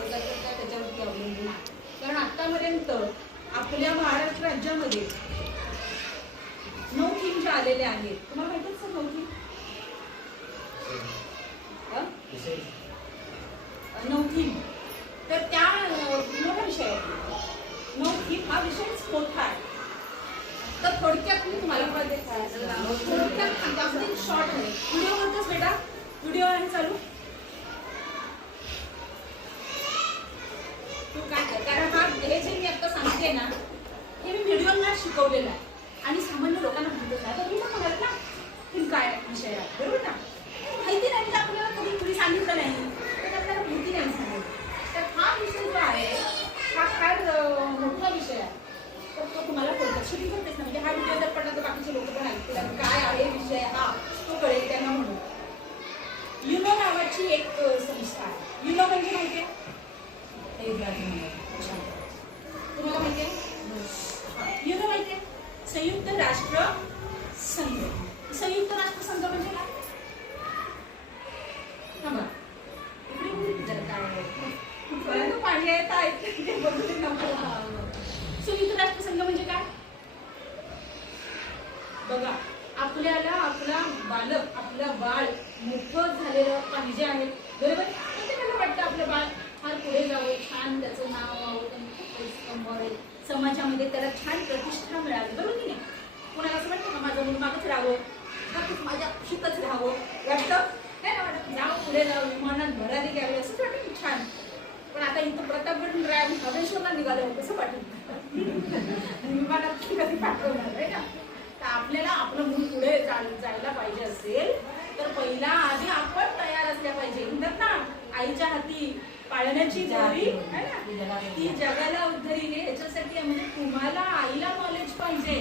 सहसा त्याच्यावरती अवलंबून. कारण आतापर्यंत आपल्या महाराष्ट्र राज्यामध्ये 9 थीम ज्या आलेल्या आहेत, तुम्हाला माहितीच सर 9 थीम? 9 थीम. तर त्या मोठा विषय आहे. 9 थीम हा विषयच मोठा आहे. तर थोडक्यात मी तुम्हाला थोडक्यात सांगते, अगदी शॉर्ट मध्ये. व्हिडिओ करतोस बेटा? व्हिडिओ आहे चालू? तू काय कर, कारण हा हे जे मी आता सांगते ना, हे मी व्हिडिओला शिकवलेलं आहे आणि सामान्य लोकांना माहितच नाही. तर मी ना म्हणाल ना की काय विषय आहे, बरोबर ना? माहिती नाही तर आपल्याला कधी कुणी सांगितलं नाही तर आपल्याला माहिती नाही सांगितलं. तर हा विषय जो आहे हा फार मोठा विषय आहे. तर तो तुम्हाला थोडक्यात शिकू शकतेच ना. म्हणजे हा व्हिडिओ जर पडला तर बाकीचे लोक पण ऐकतील आणि काय आहे विषय हा तो कळेल त्यांना. म्हणून युनो नावाची एक संस्था आहे. युनो म्हणजे माहिती आहे? तुम्हाला माहिती आहे? युनो माहिती आहे? संयुक्त राष्ट्र संघ. संयुक्त राष्ट्र संघ म्हणजे काय? थांबा, पाणी आहे तर ऐकते बघू दे नको. संयुक्त राष्ट्र संघ म्हणजे काय? बघा, आपल्याला आपला बालक, आपलं बाळ मोठं झालेलं पाहिजे आहे, बरोबर? प्रत्येकाला वाटतं आपलं बाळ फार पुढे जावं, छान त्याचं नाव व्हावं, त्यांनी खूप पैसे कमवावे, समाजामध्ये त्याला छान प्रतिष्ठा मिळावी, बरोबर की नाही? कोणाला असं वाटतं का माझं मुलं मागच राहावं, माझ्या शिकच राहावं वाटतं? नाही ना वाटत? जावं पुढे जावं, विमानात भरारी घ्यावी असंच वाटतं. छान. पण आता इथं प्रतापगड हवेश्वरला निघालं कसं वाटतं? विमानात कधी पाठवणार आहे का? तर आपल्याला आपलं मूल पुढे जायला पाहिजे असेल तर पहिला आधी आपण तयार असल्या पाहिजे. म्हणतात ना, आईच्या हाती पाळण्याची दोरी आहे ना, ती जगाला उद्धरीने. याच्यासाठी म्हणजे तुम्हाला आईला नॉलेज पाहिजे.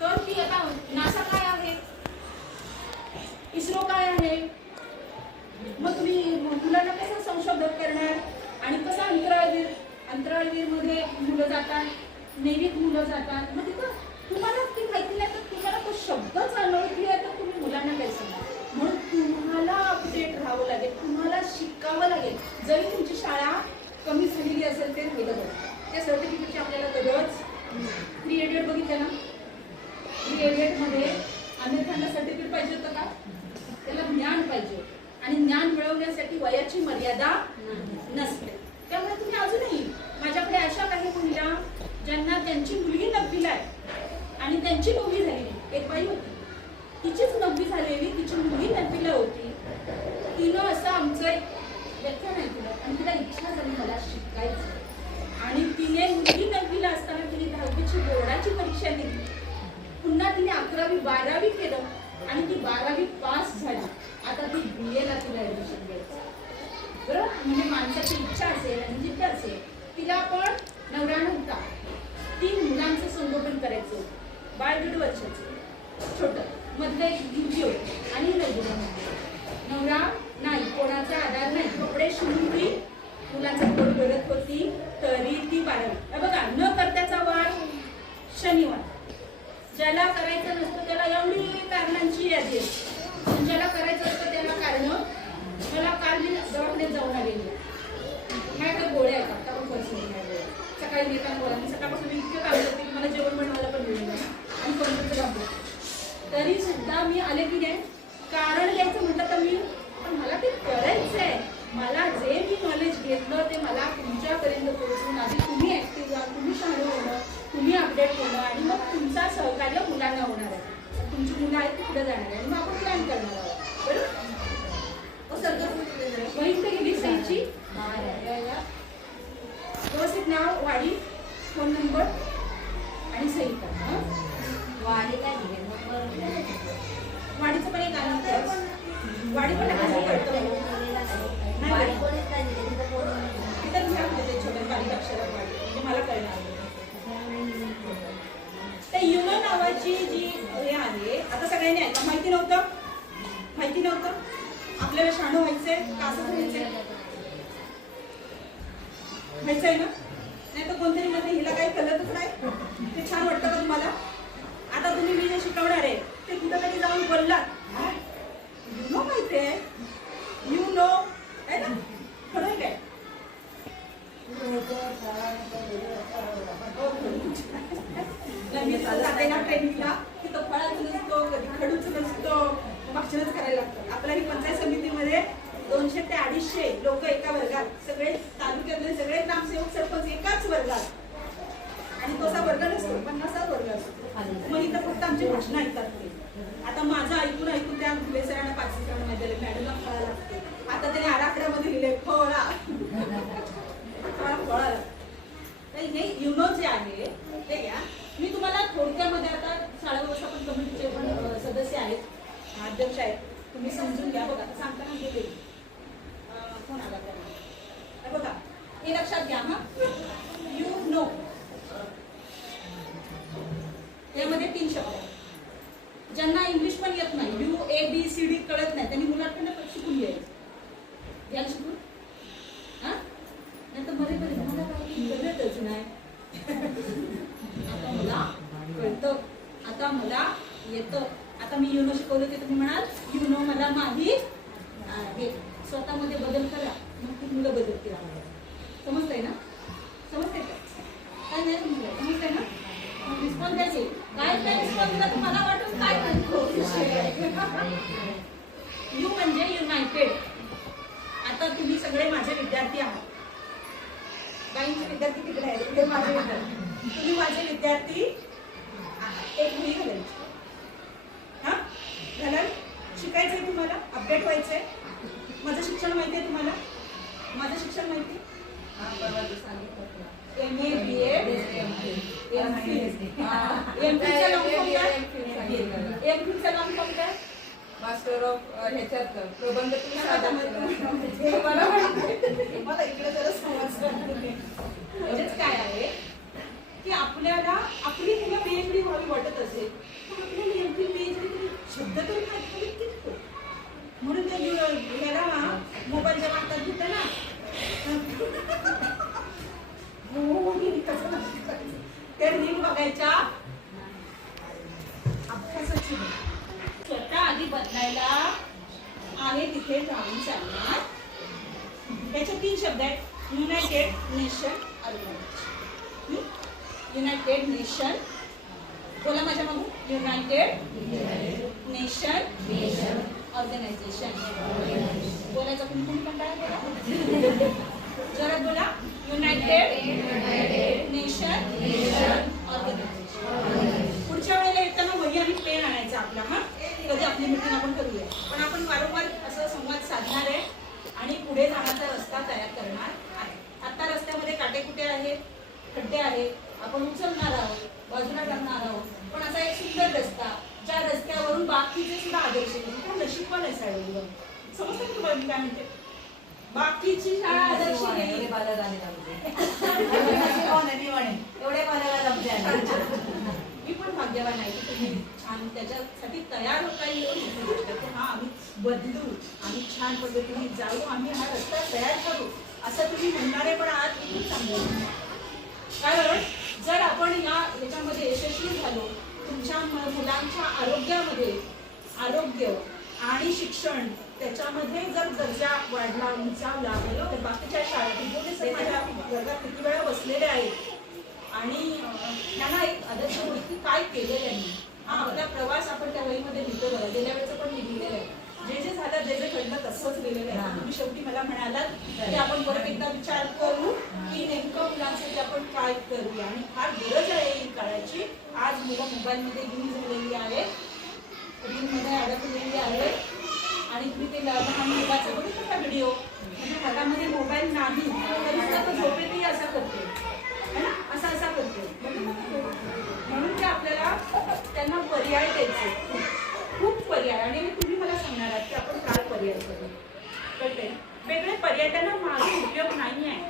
तर ती आता नासा काय आहे, इस्रो काय आहे, मग तुम्ही मुलांना कसं संशोधन करणार आणि कसं अंतराळवीर मध्ये मुलं जातात, नेव्हीत मुलं जातात. मग तिथं तुम्हाला ती माहिती नाही तर तुम्हाला तो शब्दच अनोळखी आहे तर तुम्ही मुलांना काय सांगा. म्हणून तुम्हाला अपडेट राहावं लागेल, तुम्हाला शिकावं लागेल. जरी तुमची शाळा कमी झालेली असेल ते राहिलं बघा, त्या सर्टिफिकेटची आपल्याला गरज. 3 इडियट बघितलं ना? 3 इडियटमध्ये आमिर खानला सर्टिफिकेट पाहिजे होतं का? त्याला ज्ञान पाहिजे आणि ज्ञान मिळवण्यासाठी वयाची मर्यादा नसते. त्यामुळे तुम्ही अजूनही माझ्याकडे अशा काही महिला ज्यांना त्यांची मुलगी 9वीला आहे आणि त्यांची 9वी झालेली. एक बाई होती, तिचीच 9वी झालेली, तिची मुलगी 9वीला होती. तिनं असं आमचं एक व्याख्यान ऐकलं आणि तिला इच्छा झाली मला शिकायचं. आणि तिने मुलगी 9वीला असताना तिने 10वीची बोर्डाची परीक्षा दिली. पुन्हा तिने 11वी 12वी केलं आणि ती 12वी पास झाली. आता ती BA ला तिला ऍडमिशन घ्यायचं, बरोबर? म्हणजे माणसाची इच्छा असेल आणि जिद्द असेल. तिला पण नवरा नव्हता, 3 मुलांचं संगोपन करायचं. बाळ 1.5 वर्षाचं छोटं, मधलं एक दिवशी होती आणि नवरा नाही, कोणाचा आधार नाही. कपडे शिवून ती मुलांचं पोट भरत होती तरी ती 12वी. बघा, न करत्याचा वार शनिवार. ज्याला करायचं नसतं त्याला एवढी कारणांची यादी असते. ज्याला करायचं असतं त्याला कारण. मला काल मी दवाखान्यात जाऊन आलेली काय तर गोळ्या आहेत आता पण पर्सनली नाही गोळ्या. सकाळी येताना गोळ्या मी सकाळपासून मी इतकं काम करते की मला जेवण बनवायला पण मिळेल आणि कॉम्प्युटरचं काम करते. तरी सुद्धा मी आले की नाही कारण घ्यायचं म्हटलं तर मी पण मला ते करायचं आहे. मला जे मी नॉलेज घेतलं ते मला तुमच्यापर्यंत पोहोचवून आधी तुम्ही ऍक्टिव्ह व्हा, तुम्ही शहाणे होणं, तुम्ही अपडेट होणं आणि मग तुमचा सहकार्य मुलांना होणार आहे. तुमची मुलं आहेत ती पुढे जाणार आहे आणि मग आपण प्लॅन करणार आहोत, बरोबर? वही गेली सहीची व्यवस्थित नाव, वाडी, फोन नंबर आणि सही करा. वाडी काय वाडीचं पण एक आलं, वाडी पण असं कळतं तिथं घ्या छोट्या बारीक अक्षरात वाडी म्हणजे मला कळणार. त्या युनो नावाची जी हे आहे, आता सगळ्यांनी ऐका. माहिती नव्हतं? माहिती नव्हतं? आपल्याला शहाणं व्हायचंय का असंच व्हायचंय? व्हायचंय ना? नाही तर कोणतरी मध्ये हिला काही कळतच नाही. ते छान वाटतं का तुम्हाला? आता तुम्ही मी जे शिकवणार आहे ते कुठं तरी जाऊन बोललात, यु नो माहिती आहे, यु नो आहे ना, खरं काय? 500 लोक एका वर्गात, सगळे तालुक्यातले सगळे ग्रामसेवक सरपंच एकाच वर्गात, आणि तसा वर्ग नसतो 50 वर्ग असतो. मग इथं फक्त आमची भाषणं ऐकतात ते. आता माझं ऐकून ऐकून त्या भुले सरांना 5 सरांना माहिती झालं मॅडमला फळा लागते. आता त्याने आराखड्यामध्ये लिहिले फळा फळा लागते. हे युनो जे आहे ते घ्या. मी तुम्हाला थोडक्यामध्ये आता शाळा व्यवस्थापन कमिटीचे पण सदस्य आहेत, अध्यक्ष आहेत, तुम्ही समजून घ्या. बघा सांगताना गेले कोण आला त्यांना बघा, हे लक्षात घ्या. हा यू नो त्यामध्ये 3 शब्द आहेत. ज्यांना इंग्लिश पण येत नाही, UABCD कळत नाही, त्यांनी मुलांकडे शिकून घ्यायचं. याला शिकून नाही तर मध्ये मला काही कळतच नाही. आता मला कळतं, आता मला येतं. आता मी युनो शिकवलं की तुम्ही म्हणाल युनो मला माहीत आहे. स्वतःमध्ये बदल करा, मग ती मुलं बदलतील. समजतंय ना? समजतंय का? काय नाही समजतंय ना? रिस्पॉन्स द्यायचे. काय रिस्पॉन्स दिला तर मला वाटून काय यू म्हणजे युनायटेड. आता तुम्ही सगळे माझे विद्यार्थी आहात. बाईंचे विद्यार्थी तिकडे आहेत, ते माझे विद्यार्थी. तुम्ही माझे विद्यार्थी आहात. एक मुली घालायची. हा घालाल. शिकायचंय तुम्हाला, अपडेट व्हायचंय. माझं शिक्षण माहिती आहे तुम्हाला? माझं शिक्षण माहिती? MA BA MPhilचा लॉंग फॉर्म काय? MPhilचा लॉंग फॉर्म काय? मास्टर ऑफ ह्याच्यात प्रबंध मला इकडे जरा समजलं. म्हणजेच काय आहे की आपल्याला आपली मुलं वेगळी व्हावी वाटत असेल, पण आपल्याला MPhil वेगळी शब्द तरी काय म्हणून ते ह्याला मोबाईलच्या वाटतात घेतं ना. त्या रील बघायच्या, अभ्यासाची स्वतः आधी बदलायला आहे तिथे जाऊन चालणार. त्याचे 3 शब्द आहेत. United nation organization. United nation बोला माझ्या मागून. United nation organization. बोलायचं कुणी कुणी कंटाळा बोला. जोरात बोला. United nation organization. पुढच्या वेळेला येताना वही आणि पेन आणायचा आपला. हा कधी आपली मीटिंग आपण करूया, पण आपण वारंवार असं संवाद साधणार आहे आणि पुढे जाण्याचा रस्ता तयार करणार आहे. आता रस्त्यामध्ये काटेकुटे आहेत, खड्डे आहेत, आपण उचलणार आहोत, बाजूला टाकणार आहोत, पण असा एक सुंदर रस्ता ज्या रस्त्यावरून बाकीचे सुद्धा आदर्श घेऊन नशीबवान आहे साहेब. समजतं की तुम्हाला काय म्हणते? बाकीची शाळा आदर्श गेली. मी पण भाग्यवान आहे की तुम्ही छान त्याच्यासाठी तयार होता येईल. हा आम्ही बदलू, आम्ही छान पद्धतीने जाऊ, आम्ही हा रस्ता तयार करू असं तुम्ही म्हणणारे पण आज खूप चांगलं. कारण जर आपण याच्यामध्ये यशस्वी झालो, तुमच्या मुलांच्या आरोग्यामध्ये आरोग्य आणि शिक्षण त्याच्यामध्ये जर दर्जा वाढला, उंचावला, तर बाकीच्या शाळेत माझ्या वर्गात किती वेळा बसलेले आहेत आणि त्यांना एक आदर्श गोष्टी काय केलेल्या त्यांनी. हा आपला प्रवास आपण त्या वहीमध्ये लिहितो. बरं गेल्या वेळेचं पण मी लिहिलेलं आहे. जे जे झालं, जे जे घडलं तसंच लिहिलेलं आहे. तुम्ही शेवटी मला म्हणालात की आपण परत एकदा विचार करू की नेमकं मुलांसाठी आपण काय करूया, आणि फार गरज आहे ही काळाची. आज मुलं मोबाईलमध्ये गुंग झालेली आहे, रीलमध्ये अडकलेली आहे. आणि तुम्ही ते लहान मुलाचं बघितलं का व्हिडिओ, म्हणजे हातामध्ये मोबाईल नाही तरी सुद्धा तो झोपेतही असा करते है ना, असा असा करते. म्हणून ते आपल्याला त्यांना पर्याय द्यायचे, खूप पर्याय. आणि तुम्ही मला सांगणार आहात की आपण काय पर्याय करू. कळते वेगळे पर्याय, त्यांना माझा उपयोग नाही आहे,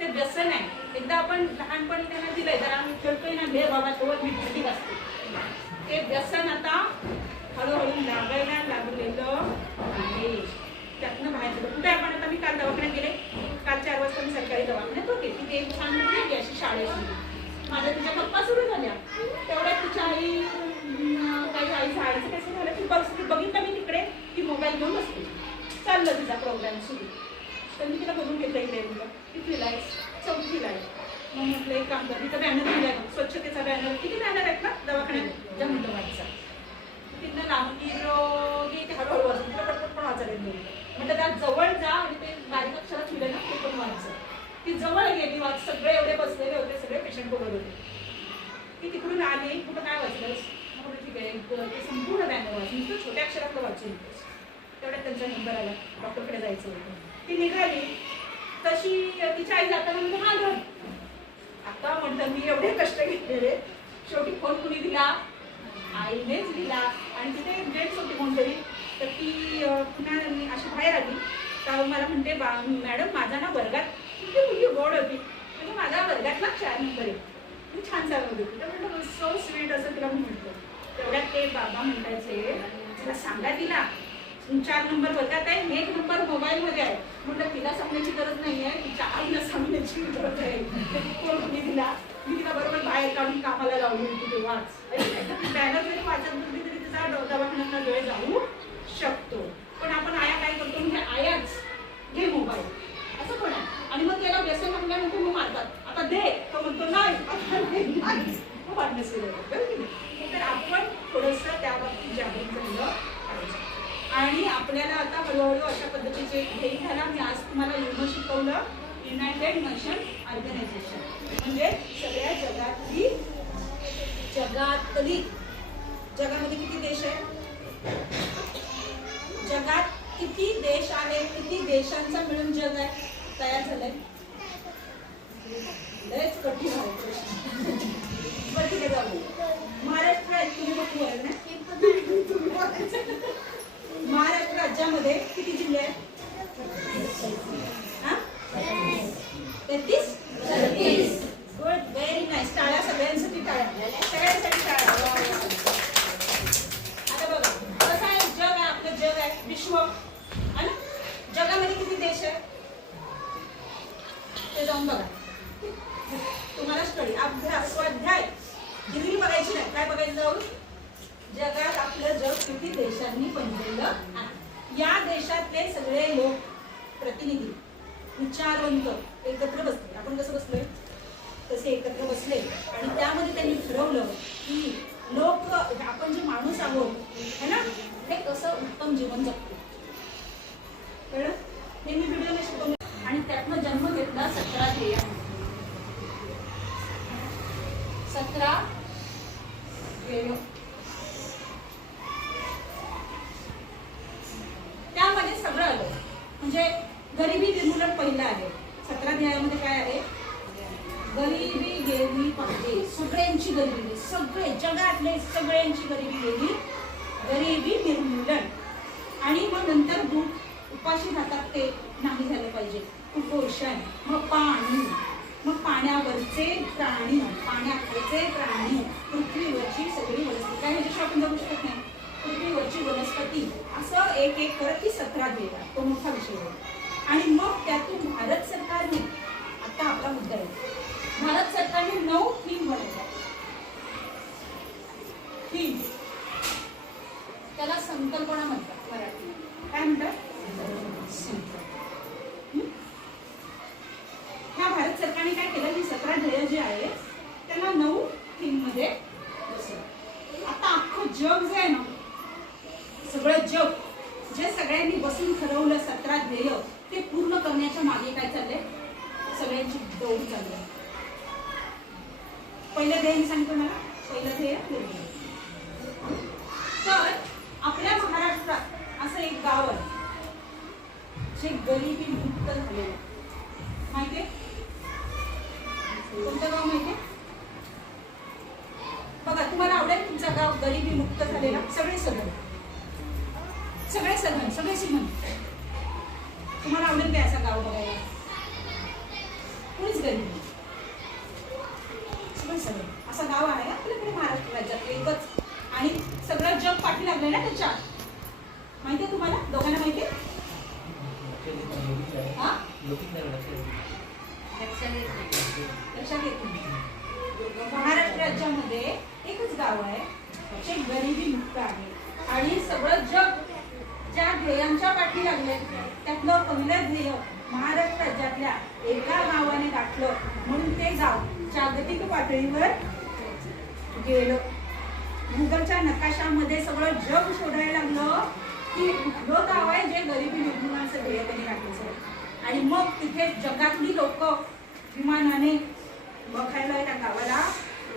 ते व्यसन आहे. एकदा आपण लहानपणी त्यांना दिलंय, जरा आम्ही खेळतोय ना घे बाबा सोबत मी भीती असते, ते व्यसन आता हळूहळू लागायला लागलेलं आहे. त्यातनं बाहेर पडलं. कुठे आपण आता मी काल दवाखान्यात गेले, काल 4 वाजता मी सरकारी दवाखान्यात होते. तिथे एक छान मुलगी गेली अशी शाळेची. माझ्या तिच्या पप्पा सुरू झाल्या, तेवढ्यात तिच्या आई काही आईचं आईचं कसं झालं की बघितलं मी तिकडे की मोबाईल घेऊन बसते, चाललं तिचा प्रोग्राम सुरू. तर मी तिला बघून घेतलं इकडे मुलं कितवीला आहे, 4थीला आहे. मग म्हटलं एक काम कर, तिचा बॅनर दिला, स्वच्छतेचा बॅनर. किती बॅनर आहेत ना दवाखान्यात जमतो वाटचा. तिथनं लांबी रोगी ते हळूहळू वाजून तिला पटपट पण वाचायला गेली. म्हटलं त्या जवळ जा आणि ते बारीक अक्षरात लिहिलं ना ते पण वाचलं. ती जवळ गेली, सगळे एवढे बसलेले होते, सगळे पेशंट बघत होते. ती तिकडून आली, कुठं काय वाचलंस? म्हटलं ठीक आहे, ते संपूर्ण बॅनर वाचून नुसतं छोट्या अक्षरातलं वाचून तेवढ्यात त्यांचा नंबर आला, डॉक्टरकडे जायचं होतं. ती निघाली तशी तिच्या आई जाताना म्हणजे हा घर आता म्हटलं मी एवढे कष्ट घेतलेले, शेवटी फोन कुणी दिला? आईनेच दिला. आणि तिथे एक जेंट्स होती कोणतरी, तर ती पुन्हा अशी बाहेर आली तर मला म्हणते मॅडम माझा ना वर्गात किती मुलगी गोड होती, म्हणजे माझा वर्गातला 4 नंबर आहे, मी छान चालवत होती. तर म्हटलं सो स्वीट असं तिला मी म्हटलं. तेवढ्यात ते बाबा म्हणायचे तिला सांगा तिला 4 नंबर वर्गात आहे, 1 नंबर मोबाईलमध्ये आहे. म्हटलं तिला सांगण्याची गरज नाही आहे, तिच्या आईला सांगण्याची गरज आहे. कोण कुणी दिला? मी तिला बरोबर बाहेर काढून कामाला लावली होती. ते वाच बॅनर जरी वाचत नसली तरी तिचा दवाखान्यातला वेळ जाऊ शकतो. पण आपण आया काय करतो, म्हणजे आयाच घे मोबाईल असं पण आहे. आणि मग त्याला व्यसन लागल्यानंतर मग मारतात, आता दे, तो म्हणतो नाही, तर आपण थोडंसं त्या बाबतीत जागरूक झालं पाहिजे. आणि आपल्याला आता हळूहळू अशा पद्धतीचे ध्येय झाला. मी आज तुम्हाला युनो शिकवलं, युनायटेड नेशन ऑर्गनायझेशन, म्हणजे सगळ्या जगामध्ये किती देश आहे? जगात किती देश आहे? किती देशांचा मिळून जग आहे तयार झालंय? लयच कठीण आहे प्रश्न. बरं ठीक आहे, जाऊ. महाराष्ट्र आहे, तुम्ही बघू आहे ना? महाराष्ट्र राज्यामध्ये किती जिल्हे आहेत? 33? Good, very nice. टाळ्या सगळ्यांसाठी, टाळ्या सगळ्यांसाठी टाळ्या. आता बघा कसं आहे, जग आहे आपलं, जग आहे विश्व आहे ना. जगामध्ये किती देश आहे ते जाऊन बघा. तुम्हाला स्टडी अभ्यास स्वाध्याय डिग्री बघायची नाही, काय बघायचं जाऊन? जगात आपलं जग किती देशांनी बनलेलं आहे. या देशातले सगळे लोक प्रतिनिधी विचारवंत एकत्र बसले. आपण कसं बसलोय तसे एकत्र बसले आणि त्यामध्ये त्यांनी ठरवलं की लोक आपण जे माणूस आहोत है ना, हे कसं उत्तम जीवन जगतो. कळलं? हे मी व्हिडिओने शिकवलं. आणि त्यातनं जन्म घेतला 17 ध्येय. 17 ध्येय. त्यामध्ये सगळं आलं, म्हणजे गरिबी निर्मूलन पहिलं आहे. 17 ध्येयामध्ये काय आहे? गरिबी गेली पाहिजे, सगळ्यांची गरिबी, सगळे जगातले सगळ्यांची गरिबी गेली, गरिबी निर्मूलन. आणि मग नंतर भूक उपाशी राहतात ते नाही झालं पाहिजे, कुपोषण, मग पाणी, मग पाण्यावरचे प्राणी, पाण्याखालचे प्राणी, पृथ्वीवरची सगळी वनस्पती, काय ह्याच्याशिवाय आपण जगू शकत नाही, पृथ्वीवरची वनस्पती, असं एक एक करत ती 17 ध्येय, तो मोठा विषय आहे. आणि मग त्यातून भारत सरकारने, आता आपला मुद्दा आहे, भारत सरकारने 9 थीम बनवल्या. थीम त्याला संकल्पना म्हणतात मराठी. काय म्हणतात? ह्या भारत सरकारने काय केलं, ही 17 ध्येय जे आहे त्याला 9 थीम मध्ये बसवलं. आता अख्खं जग जे आहे ना, सगळं जग जे सगळ्यांनी बसून ठरवलं 17 ध्येय, ते पूर्ण करण्याच्या मागे काय चाललंय? सगळ्यांची दौड चालली आहे. पहिलं ध्येय सांगतो मला, पहिलं ध्येय. तर आपल्या महाराष्ट्रात असं एक गाव आहे जे गरिबी मुक्त झालेलं. माहितीये? कोणतं गाव माहितीये? बघा, तुम्हाला आवडेल तुमचं गाव गरिबी मुक्त झालेला. सगळे सगळे श्रीमंत. तुम्हाला आवडेल काय असं गाव बघायला? कोणीच गरीब नाही, सगळे असं गाव आहे आपल्याकडे महाराष्ट्र राज्यात एकच. आणि सगळं जग पाठी लागलंय ना त्याच्यात. माहितीये तुम्हाला दोघांना? माहितीये? लक्षात येत नाही. महाराष्ट्र राज्यामध्ये एकच गाव आहे जे गरिबी मुक्त आहे. आणि सगळं जग ज्या ध्येयांच्या पाठी लागले त्यातलं पहिलं ध्येय महाराष्ट्र राज्यातल्या एका गावाने गाठलं, म्हणून ते गाव जागतिक पातळीवर गेलं. गुगलच्या नकाशामध्ये सगळं जग शोधायला लागलं की हे गाव आहे जे गरिबी निर्मूलनाचं ध्येय त्यांनी गाठलं आहे. आणि मग तिथे जगातली लोक विमानाने बघायला त्या गावाला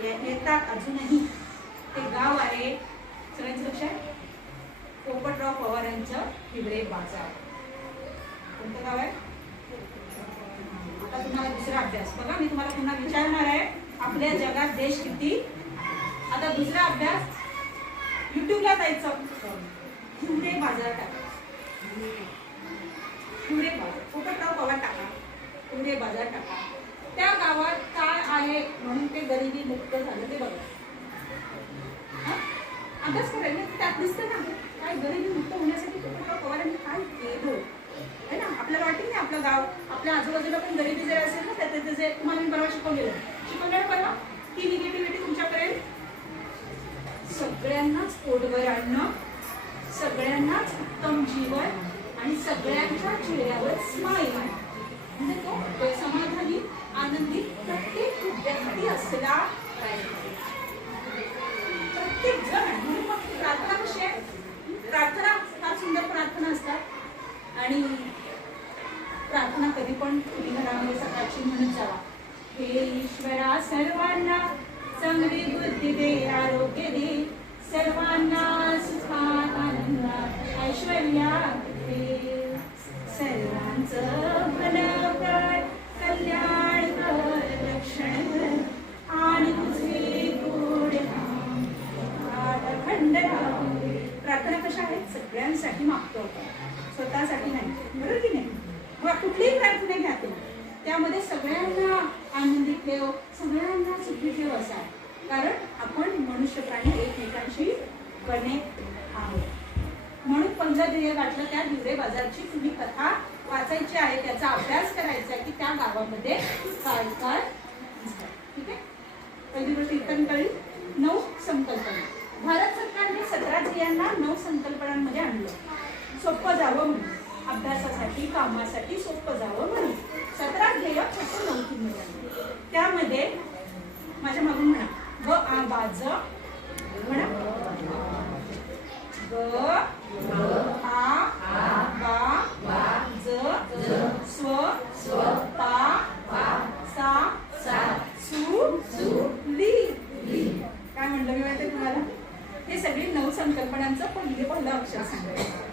येतात. अजूनही ते गाव आहे सगळ्यांचं लक्ष आहे पोपटराव पवारांचं हिवरे बाजार. कोणतं गाव आहे? आता तुम्हाला दुसरा अभ्यास बघा, मी तुम्हाला पुन्हा विचारणार आहे आपल्या जगात देश किती. आता दुसरा अभ्यास युट्यूबला जायचं, हिवरे बाजार टाका, हिवरे बाजार पोपटराव पवार टाका, हिवरे बाजार टाका. त्या गावात काय आहे म्हणून ते गरिबी मुक्त झालं ते बघा. अभ्यास करायला त्यात दिसतं ना काय गरिबी मुक्त होण्यासाठी पोपटराव पवारांनी काय केलं आहे ना. आपल्याला वाटेल ना आपलं गाव आपल्या आजूबाजूला पण गरिबी जर असेल ना त्याचे जे तुम्हाला मी परवा शिकवलेलं परवा की निगेटिव्हिटी तुमच्यापर्यंत. सगळ्यांनाच पोटभर आणणं, सगळ्यांनाच उत्तम जीवन आणि सगळ्यांच्या चेहऱ्यावर स्माईल आहे म्हणजे तो समाधानी आनंदी प्रत्येक व्यक्ती असला प्रत्येक जण. म्हणून मग प्रार्थना कशी आहे? प्रार्थना फार सुंदर प्रार्थना असतात आणि प्रार्थना कधी पण तुम्ही घरामध्ये सकाळची म्हणत जावा. हे ईश्वरा सर्वांना चांगली बुद्धी दे, आरोग्य दे, सर्वांना सुखात आनंदात ऐश्वर्यात दे, सर्वांचं भलं कर, कल्याण कर, रक्षण कर आणि तुझे गोड नाम अखंड राहू दे. प्रार्थना कशा आहेत? सगळ्यांसाठी मागतो आपण, स्वतःसाठी नाही. बरोबर की नाही? मग कुठलीही प्रार्थना घ्या तुम्ही त्यामध्ये सगळ्यांना आनंदी ठेव, सगळ्यांना सुखी ठेव असा आहे. कारण आपण मनुष्य प्राणी एकमेकांशी बने आहोत. म्हणून पहिलं ध्येय गाठलं त्या हिवरे बाजारची तुम्ही कथा वाचायची आहे, त्याचा अभ्यास करायचा आहे की त्या गावामध्ये काय काय. ठीक आहे, पहिली गोष्ट इथं कळली. 9 संकल्पना. भारत सरकारने 17 ध्येयांना 9 संकल्पनांमध्ये आणलं, सोपं जावं म्हणून, अभ्यासासाठी कामासाठी सोपं जावं म्हणून. 17 ध्येय फक्त 9 मिळाली. त्यामध्ये माझ्या मागून म्हणा ग आ बाज म्हणा ग आ बा ज स्व पा सा सु ली. काय म्हणलं मी माहिती तुम्हाला? हे सगळी 9 संकल्पनांचं पहिलं अक्षर सांगायचं.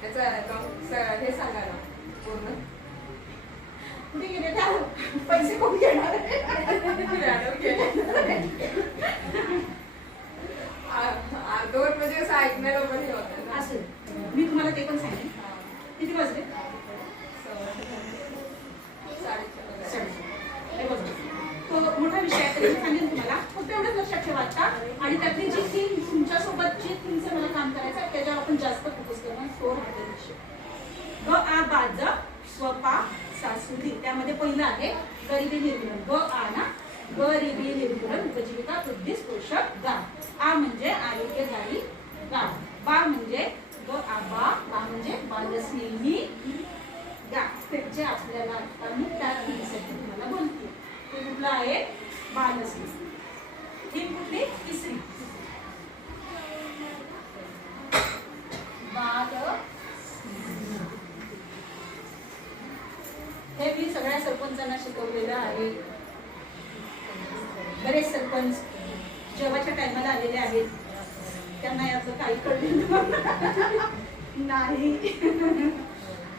त्याचा हे सांगा ना पूर्ण. कुठे गेले त्या पैसे कोण घेणार? अर्धवट म्हणजे असं ऐकणारं पण हे होतं असेल. मी तुम्हाला ते पण सांगेन. किती वाजले? 4:30. तो मोठा विषय आहे तरी मी सांगेन तुम्हाला. फक्त एवढंच लक्षात ठेवा आता. आणि त्यातली जी थीम तुमच्यासोबत जी थीमचं मला काम करायचं आहे त्याच्यावर आपण जास्त फोकस करणार. 4 विषय ग आ बाज स्वपा सासुदी. त्यामध्ये पहिलं आहे गरिबी निर्मूलन. ग आ ना गरिबी निर्मूलन उपजीविका वृद्धीस पोषक गाव. आ म्हणजे आरोग्यदायी गाव. बा म्हणजे ग आ बा म्हणजे बालस्नेही गाव. जे आपल्याला आता मी त्या थीमसाठी तुम्हाला बोलते ते कुठलं आहे? बालस्नेही. थीम कुठली? तिसरी बाल. हे मी सगळ्या सरपंचांना शिकवलेलं आहे. बरेच सरपंच जेव्हाच्या टायमाला आलेले आहेत त्यांना यातलं काही कळलेलं नाही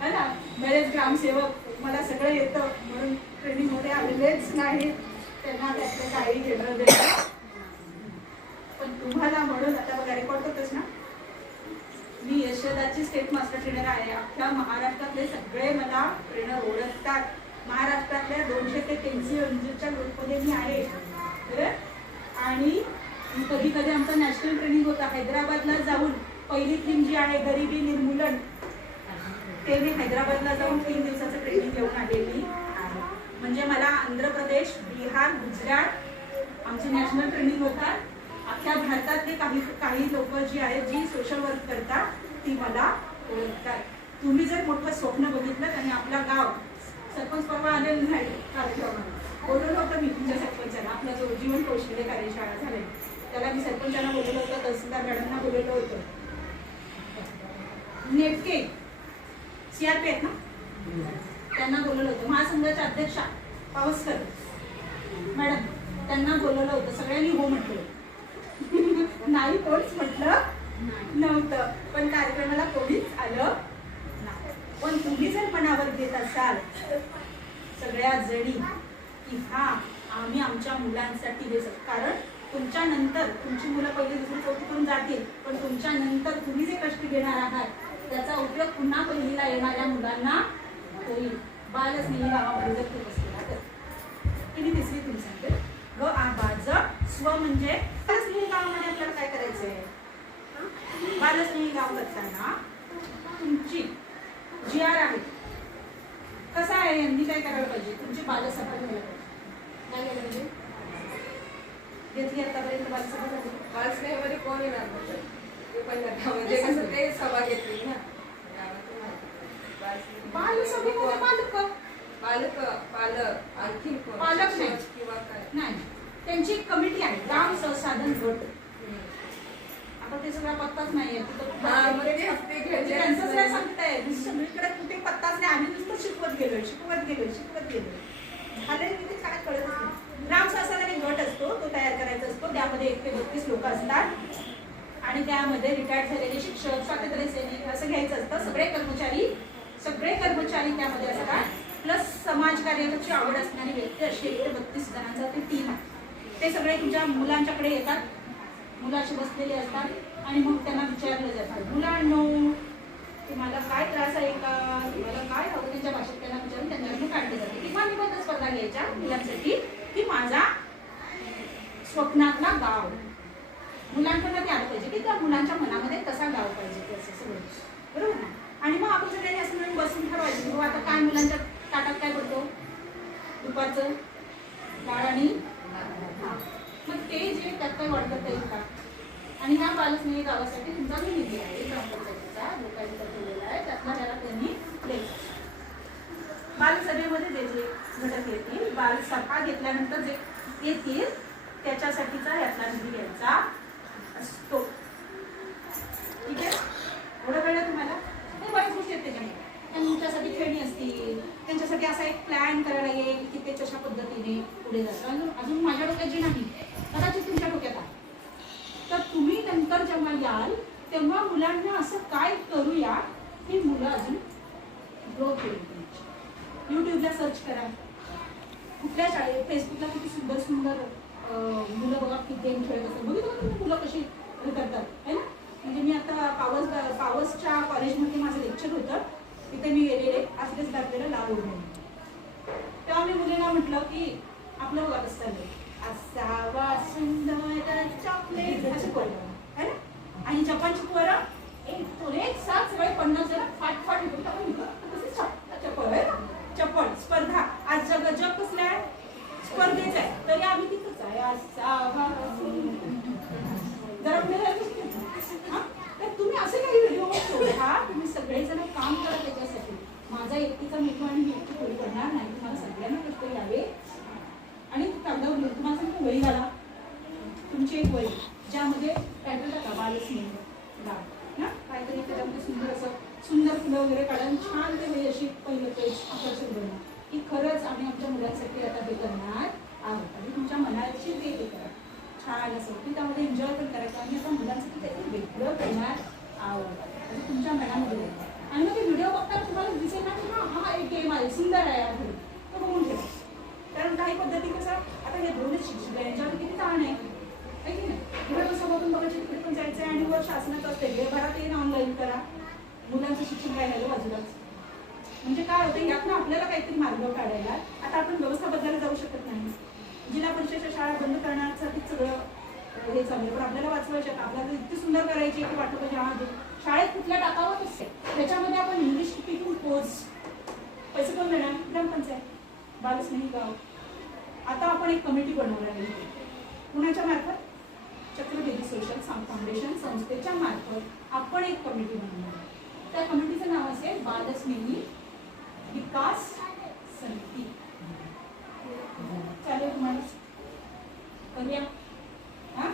है ना. बरेच ग्रामसेवक मला सगळं येतं म्हणून ट्रेनिंग मध्ये आलेलेच नाहीत, त्यांना त्यातलं काही घेणं देणं. पण तुम्हाला म्हणून आता बघा रेकॉर्ड होतच ना. मी यशोदाची स्टेट मास्टर ट्रेनर आहे. अख्ख्या महाराष्ट्रातले सगळे मला ट्रेनर ओळखतात. महाराष्ट्रातल्या 200 ते 300 रंजीतच्या ग्रुपमध्ये मी आहे. आणि कधी कधी आमचं नॅशनल ट्रेनिंग होतं. हैदराबादला जाऊन पहिली थीम जी आहे गरिबी निर्मूलन ते मी हैदराबादला जाऊन 3 दिवसाचं ट्रेनिंग घेऊन आलेली आहे. म्हणजे मला आंध्र प्रदेश, बिहार, गुजरात आमची नॅशनल ट्रेनिंग होतात. अख्ख्या भारतातले काही लोक जी आहेत जी सोशल वर्क करतात ती मला ओळखतात. तुम्ही जर मोठं स्वप्न बघितलं आणि आपला गाव सरपंच परवा आलेलं नाही कार्यक्रमाला बोलवलं होतं मी तुमच्या सरपंचाला. आपला जो जीवन कौशल्य कार्यशाळा झाली त्याला मी सरपंचांना बोलवलं होतं, तहसीलदार मॅडमना बोलवलं होतं. नेटके CRP आहेत ना, त्यांना बोलवलं होतं. महासंघाच्या अध्यक्षा पावसकर मॅडम, त्यांना बोलवलं होतं. सगळ्यांनी हो म्हटलं. नाही कोणीच म्हटलं नव्हतं, पण कार्यक्रमाला कोणीच आलं नाही. पण तुम्ही जर मनावर घेत असाल सगळ्या जणी की हा आम्ही आमच्या मुलांसाठी हे सगळं, कारण तुमच्या नंतर तुमची मुलं पहिली दुसरी चौथी करून जातील, पण तुमच्या नंतर तुम्ही जे कष्ट घेणार आहात त्याचा उपयोग पुन्हा पहिलीला येणाऱ्या मुलांना होईल. बालस्नेही गावामध्ये जर खूप असलेला तर किती तिसरी तुम्ही सांगते ग आ बाज स्व म्हणजे बालस्नेही गावामध्ये आपल्याला काय करायचंय. बालस्नेही गाव करताना तुमची GR आहे कसा आहे, यांनी काय करायला पाहिजे, तुमची बालसभा घ्यायला पाहिजे. काय केलं पाहिजे, घेतली आतापर्यंत बालसभा झाली. बालस्नेहीमध्ये कोण येणार म्हणजे ते पण म्हणजे कसं ते सभा घेतली ना बालसभेमध्ये पालक पालक आणखी पालक नाही. किंवा काय नाही, त्यांची एक कमिटी आहे ग्राम संसाधन गट. आता ते सगळा पत्ताच नाहीये त्यांचं काय सांगताय, सगळीकडे कुठे पत्ताच नाही. आम्ही नुसतं शिकवत गेलोय झालंय की ते काय कळतच नाही. ग्राम संसाधन एक गट असतो, तो तयार करायचा असतो. त्यामध्ये 1 ते 32 लोक असतात आणि त्यामध्ये रिटायर्ड झालेले शिक्षक, स्वातंत्र्य सैनिक असं घ्यायचं असतं. सगळे कर्मचारी त्यामध्ये असतात, प्लस समाजकार्याची आवड असणारी व्यक्ती. अशी 1 ते 32 जणांचा ते टीम आहे. ते सगळे तुमच्या मुलांच्याकडे येतात, मुलाशी बसलेले असतात आणि मग त्यांना विचारलं जातं, मुलांनो तुम्हाला काय त्रास आहे का, तुम्हाला काय हवं, त्यांच्या भाषेत त्यांना विचारून त्यांच्याकडून काढले जाते. किंवा निबंध स्पर्धा घ्यायच्या मुलांसाठी की माझा स्वप्नातला गाव. मुलांकडनं ते आलं पाहिजे की त्या मुलांच्या मनामध्ये कसा गाव पाहिजे ते असं सगळं, बरोबर ना. आणि मग आपण सगळ्यांनी असं मिळून बसून ठरवायचं की आता काय मुलांच्या ताटात काय पडतो, दुपारचं डाळ आणि मग ते जे त्यात काही वाढत येईल का. आणि ह्या बालस्नेही गावासाठी तुमचा जो निधी आहे ग्रामपंचायतीचा लोकांनी ठेवलेला आहे त्यातला त्याला त्यांनी द्यायचा. बालसभेमध्ये जे जे घटक येतील, बालसभा घेतल्यानंतर जे येतील त्याच्यासाठीचा यातला निधी घ्यायचा असतो. ठीक आहे, एवढं कळलं तुम्हाला. ते बऱ्याच गोष्टी आहेत त्याच्यामध्ये. त्यांच्यासाठी खेळणी असतील, त्यांच्यासाठी असा एक प्लॅन करायला येईल की ते कशा पद्धतीने पुढे जातं. अजून माझ्या डोक्यात जे नाही कदाचित तुमच्या डोक्यात आहे, तर तुम्ही नंतर जेव्हा याल तेव्हा मुलांना असं काय करूया की मुलं अजून ग्रोथ होईल. यूट्यूबला सर्च करा, कुठल्या शाळेत, फेसबुकला किती सुंदर सुंदर मुलं बघा की गेम खेळत असतात. बघितलं तुम्ही मुलं कशी हे करतात आहे ना. म्हणजे मी आता पावसच्या कॉलेजमध्ये माझं लेक्चर होतं, तिथे मी गेलेले असलेच घातलेलं लाल उडून. तेव्हा मी मुलींना म्हटलं की आपलं बघा कसं चाललंय, असावा सुंदर चॉकलेट असं बोललं है ना. आणि जपानची पोरं एक साथ सगळे 50 जण फाट चप्पल आहे ना, चप्पल स्पर्धा. आज जग कसलं आहे, स्पर्धेच आहे, तरी आम्ही तिथंच आहे. असावा जरा तर तुम्ही असे काही व्हिडिओ शोधा, तुम्ही सगळेजण काम करा त्याच्यासाठी. माझा एकटीचा मेकू आणि मी एकटी थोडी करणार नाही, तुम्हाला सगळ्यांना कष्ट घ्यावे. आणि कागदावर तुम्हाला सांगतो वही घाला, तुमची एक वही ज्यामध्ये टायटल टाका बालस्नेही गाव ना, काहीतरी त्याच्यामध्ये सुंदर असं सुंदर फुलं वगैरे काढून छान ते वही अशी पहिलं पेज आकर्षक बनवा की खरंच आम्ही आमच्या मुलांसाठी आता हे करणार आहोत. आणि तुमच्या मनाची ते करा छान असं की त्यामध्ये एन्जॉय पण करायचं. आम्ही आता मुलांसाठी काहीतरी वेगळं करणार आहोत आणि तुमच्या मनामध्ये. आणि मग ते व्हिडिओ बघताना तुम्हाला दिसेल ना की हा एक गेम आहे, सुंदर आहे आहे तो बघून ठेवा. कारण काही पद्धती कसं आता हे दोनच शिक्षक आहे, यांच्यावर किती ताण आहे की नाही. घर कसं बघून बघायची तिकडे पण जायचं आहे आणि वर शासनाचं असते घरात येणं ऑनलाईन करा, मुलांचं शिक्षण काय झालं बाजूलाच. म्हणजे काय होतं यातनं आपल्याला काहीतरी मार्ग काढायला. आता आपण व्यवस्था बदलायला जाऊ शकत नाही, जिल्हा परिषदेच्या शाळा बंद करण्यासाठी सगळं हे चाललं, पण आपल्याला वाचवायचं का, आपल्याला इतकी सुंदर करायची की वाटलं पाहिजे हा शाळेत कुठल्या टाकावं असते. त्याच्यामध्ये आपण इंग्लिश स्पीकिंग कोर्स पैसे कोण देणार, ग्रामपंचायत बालस्नेही गाव. आता आपण एक कमिटी बनवणार आहे कुणाच्या मार्फत, चक्रवेदी सोशल फाउंडेशन संस्थेच्या मार्फत आपण एक कमिटी बनवणार आहे. त्या कमिटीचं नाव असेल बालस्नेही विकास समिती. चालेल तुम्हाला करूया. हा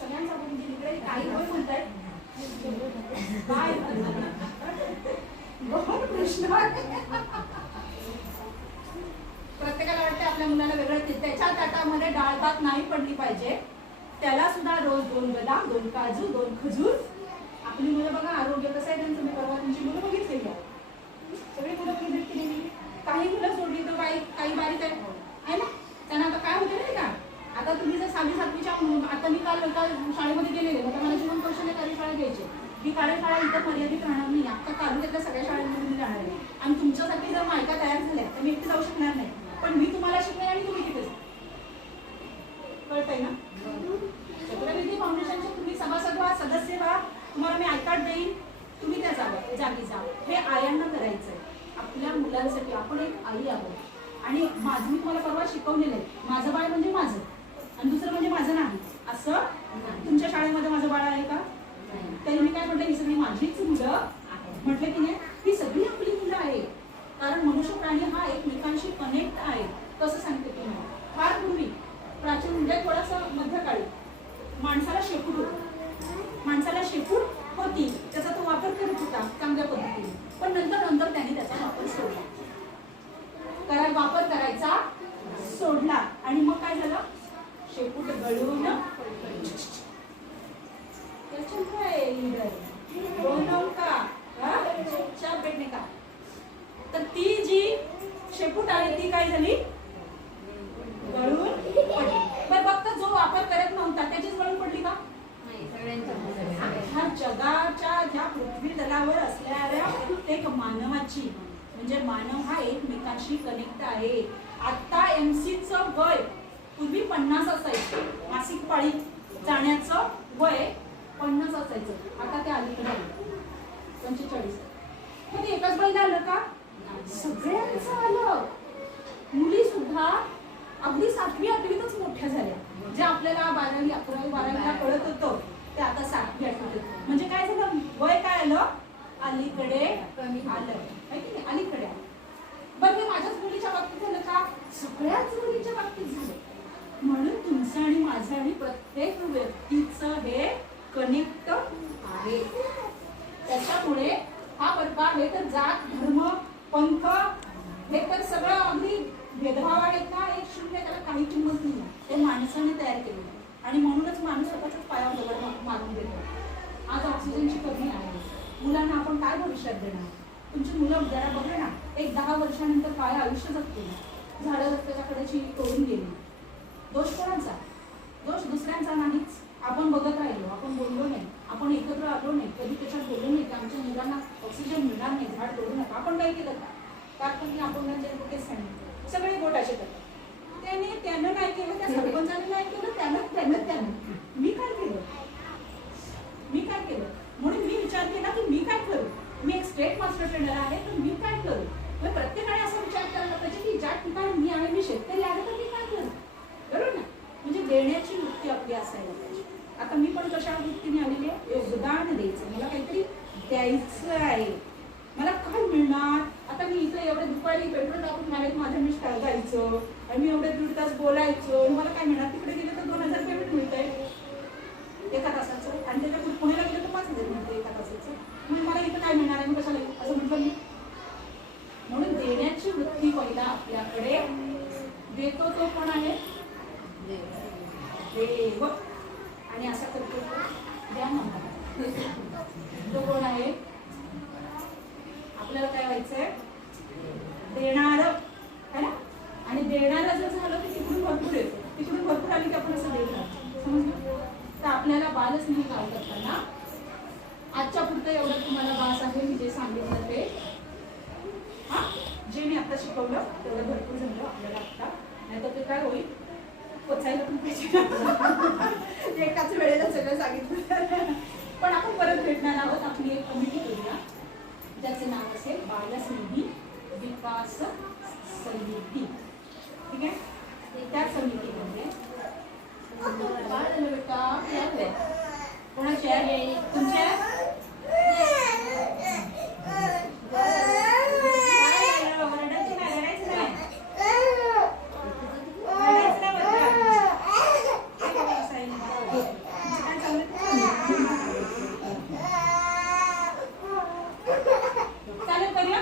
सगळ्यांचा म्हणजे इकडे काही प्रश्न आहे. प्रत्येकाला वाटतं आपल्या मुलाला वेगळं त्याच्या ताटामध्ये डाळ भात नाही पडली पाहिजे. त्याला सुद्धा रोज 2 बदाम, 2 काजू, 2 खजूर. आपली मुलं बघा आरोग्य कसं आहे त्यांचं. मी परवा तुमची मुलं बघितलेली आहे. सगळी मुलं बघितली केलेली. काही मुलं सोडली तर काही बारीक आहे ना. त्यांना आता काय होते नाही का, आता तुम्ही जर 6वी 7वीच्या आता मी काल शाळेमध्ये गेलेले, आता मला जीवन कौशल्य कार्यशाळा घ्यायची. ही कार्यशाळा इथं मर्यादित राहणार नाही. आता तालुक्यातल्या सगळ्या शाळांमध्ये मी जाणार आहे. आणि तुमच्यासाठी जर मायका तयार झाल्या तर मी एकटी जाऊ शकणार नाही. पण मी तुम्हाला शिकवेन आणि तुम्ही तिथे कळतंय ना. चक्रविधी फाउंडेशनचे तुम्ही सभासद व्हा, सदस्य व्हा. तुम्हाला मी आय कार्ड देईन, तुम्ही त्या जागी जा. हे आयांना करायचंय आपल्या मुलांसाठी. आपण एक आई आहोत. आणि माझं मी तुम्हाला परवा शिकवलेलं आहे, माझं बाळ म्हणजे माझं आणि दुसरं म्हणजे माझं नाही असं. तुमच्या शाळेमध्ये माझं बाळ आहे का? तरी मी काय म्हटलं, ही सगळी माझीच मुलं म्हटलं की नाही. ही सगळी आपली मुलं आहेत. कारण मनुष्य प्राणी हा एकमेकांशी कनेक्ट आहे. कसं सांगते तुम्हाला, फार पूर्वी प्राचीन म्हणजे थोडंसं मध्यकाळी माणसाला शेपूट होती, त्याचा तो वापर करत होता चांगल्या पद्धतीने. पण नंतर त्याने त्याचा वापर सोडला, वापर करायचा सोडला. आणि मग काय झालं, शेपूट गळून का. तर ती जी शेपूट आहे ती काय झाली, गळून पडली. पण फक्त जो वापर करत नव्हता त्याचीच गळून पडली का? ह्या जगाच्या ज्या पृथ्वी तलावर असणाऱ्या प्रत्येक मानवाची, म्हणजे मानव हा एकमेकांशी कनेक्ट आहे. आता एमसीचं वय पूर्वी 50 असायचं, मासिक पाळी जाण्याचं वय 50 असायचं. आता ते अलीकडे आलं 45. मग ते एकाच बाईला आलं का? सगळ्यांचं आलं. मुली सुद्धा अगदी 7वी 8वीतच मोठ्या झाल्या. जे आपल्याला 12वी 11वी 12वीला कळत होतं ते आता 7वी 8वीत. म्हणजे काय झालं, वय काय आलं, अलीकडे कमी आलं, अलीकडे आलं. बरं हे माझ्याच मुलीच्या बाबतीत झालं का? सगळ्याच मुलीच्या बाबतीत झालं. म्हणून तुमचं आणि माझं आणि प्रत्येक व्यक्तीचं हे कनेक्ट आहे. त्याच्यामुळे हा प्रकार हे तर जात धर्म पंथ हे तर सगळं अगदी भेदभाव आहेत ना, एक शून्य, त्याला काही किंमत नाही. ते माणसाने तयार केलेलं आणि म्हणूनच माणूस स्वतःच पायावर दगड मारून देतो. आज ऑक्सिजनची कमी आहे. मुलांना आपण काय भविष्यात देणार? तुमची मुलं जरा बघा ना, एक 10 वर्षानंतर काय आयुष्य जगतील. झाडं रस्त्याच्या कडेची तोडून गेली. दोष कोणाचा? दोष दुसऱ्यांचा नाहीच. आपण बघत राहिलो, आपण बोललो नाही, आपण एकत्र आलो नाही, कधी त्याच्यात बोललो नाही की आमच्या मुलांना ऑक्सिजन मिळणार नाही, झाड तोडू नका. आपण काय केलं का? कारण आपण तेच सांगितलं, सगळे बोट असे करतात. त्यानं काय केलं, त्या सरपंचाने काय केलं, त्यानं मी काय केलं. म्हणून मी विचार केला की मी काय करू. मी एक स्टेट मास्टर ट्रेनर आहे, तर मी काय करू. मग प्रत्येकाने असा विचार करायला पाहिजे की ज्या ठिकाणी मी आहे, मी शेतकरी आहे, तर मी काय करू. बरोबर ना. म्हणजे देण्याची वृत्ती आपली असायला पाहिजे. आता मी पण कशा वृत्तीने आलेली आहे, योगदान द्यायचं. मला काहीतरी द्यायचं आहे. मला काय मिळणार. आता मी इथं एवढे दुपारी पेट्रोल टाकून माझ्या मिस्टर जायचं आणि मी एवढे 1.5 तास बोलायचं, मला काय मिळणार. तिकडे गेलं तर 2000 पेमेंट मिळतंय एका तासाचं, आणि त्याच्या पुण्याला गेलं तर 5000 मिळतं एका तासाचं. म्हणजे मला इथं काय मिळणार आहे, मी कशाला असं म्हटलं मी. म्हणून देण्याची वृत्ती पहिला आपल्याकडे. देतो तो कोण आहे, देव. आणि असा करतो द्या म्हणतात तो कोण आहे. आपल्याला काय व्हायचंय, देणार है ना. आणि देणारा जर झालं तर तिकडून भरपूर येतो. तिकडून भरपूर आली की आपण असं देणार, समजलं. तर आपल्याला बालस्नेही काय करताना आजच्या पुरतं एवढं तुम्हाला बास आहे. मी जे सांगितलं ते जे मी आता शिकवलं तेवढं भरपूर झालं आपल्याला आता. नाही तर ते काय होईल, पोचायला पण पाहिजे. एकाच वेळेला सगळं सांगितलं. पण आपण परत भेटणार आहोत. आपली एक कमिटी करूया ज्याचं नाव असेल बालस्नेही विकास समिती. ठीक आहे. त्या समितीमध्ये काय झालं बेटा, कोणाची आहे, तुमच्या चालेल करूया.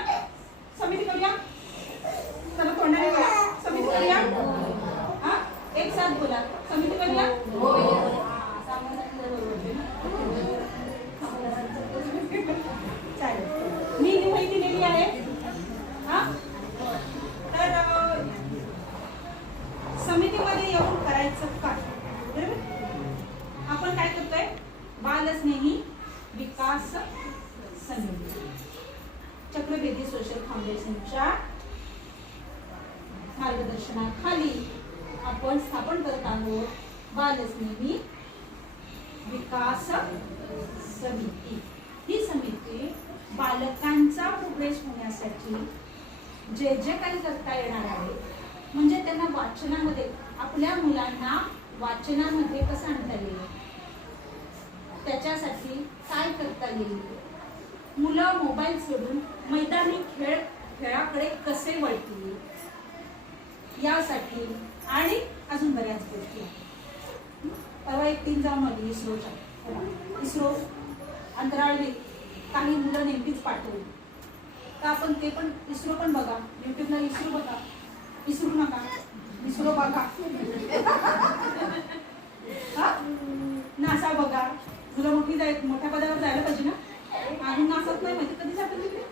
भेदी सोशल फाउंडेशनच्या मार्गदर्शनाखाली आपण स्थापन करत आहोत बालस्नेही विकास समिती. ही समिती बालकांचा प्रोग्रेस होण्यासाठी जे जे काही करता येणार आहे, म्हणजे त्यांना वाचनामध्ये, आपल्या मुलांना वाचनामध्ये कसं आणता येईल, त्याच्यासाठी काय करता येईल, मुलं मोबाईल सोडून मैदानी खेळाकडे कसे वळतील, यासाठी आणि अजून बऱ्याच गोष्टी आहेत. परवा एक टीम जाऊन आली इस्रो अंतराळवीर, काही मुलं नेमकीच पाठवली, तर आपण ते पण इस्रो पण बघा, युट्यूबला इस्रो बघा, विसरू नका इस्रो बघा. नासा बघा, मुलं मोठ्या पदावर जायला पाहिजे ना, अजून नासात नाही माहिती कधी जातं तिकडे,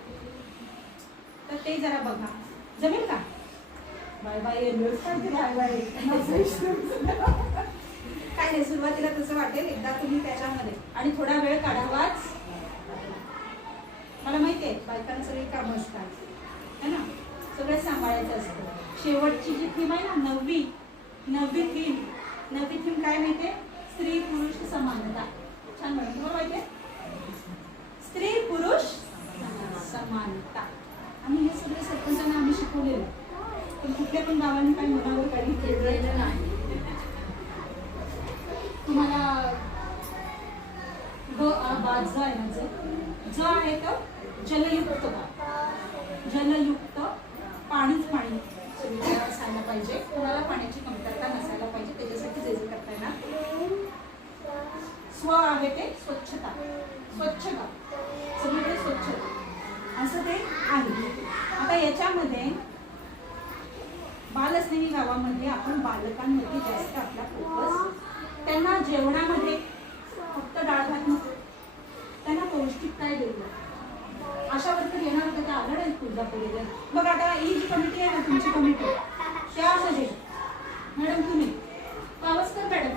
तर ते जरा बघा, जमेल का? Bye bye bye bye. काय नाही, सुरुवातीला तसं वाटेल, एकदा तुम्ही त्याच्यामध्ये आणि थोडा वेळ काढावाच. मला माहिती आहे बायकांना सगळी कामं असतात है ना, सगळं सांभाळायचं असतं. शेवटची जी थीम आहे ना, नववी थीम काय माहितीये? स्त्री पुरुष समानता. छान मॅडम, तुम्हाला माहितीये स्त्री पुरुष समानता. आणि हे सगळे सरपंचांना आम्ही शिकवलेलं, पण कुठल्या पण गावांनी काही मनावर काही केलेलं नाही. तुम्हाला ज आहे ना, ज आहे तर जलयुक्त जलयुक्त पाणीच पाणी असायला पाहिजे, कोणाला पाण्याची कमतरता नसायला पाहिजे, त्याच्यासाठी जे जे करता येणार. स्व आहे ते स्वच्छता, स्वच्छता सगळीकडे स्वच्छता असं ते आहे. आता याच्यामध्ये बालस्नेही गावामध्ये आपण बालकांवरती जास्त आपला फोकस, त्यांना जेवणामध्ये फक्त डाळ भात नको, त्यांना पौष्टिक काय देऊ, अशावर तर येणार होतं. त्या आघाड आहेत तुळजापूर. मग आता ही जी कमिटी आहे ना, तुमची कमिटी, त्यामध्ये मॅडम तुम्ही पावसकर मॅडम,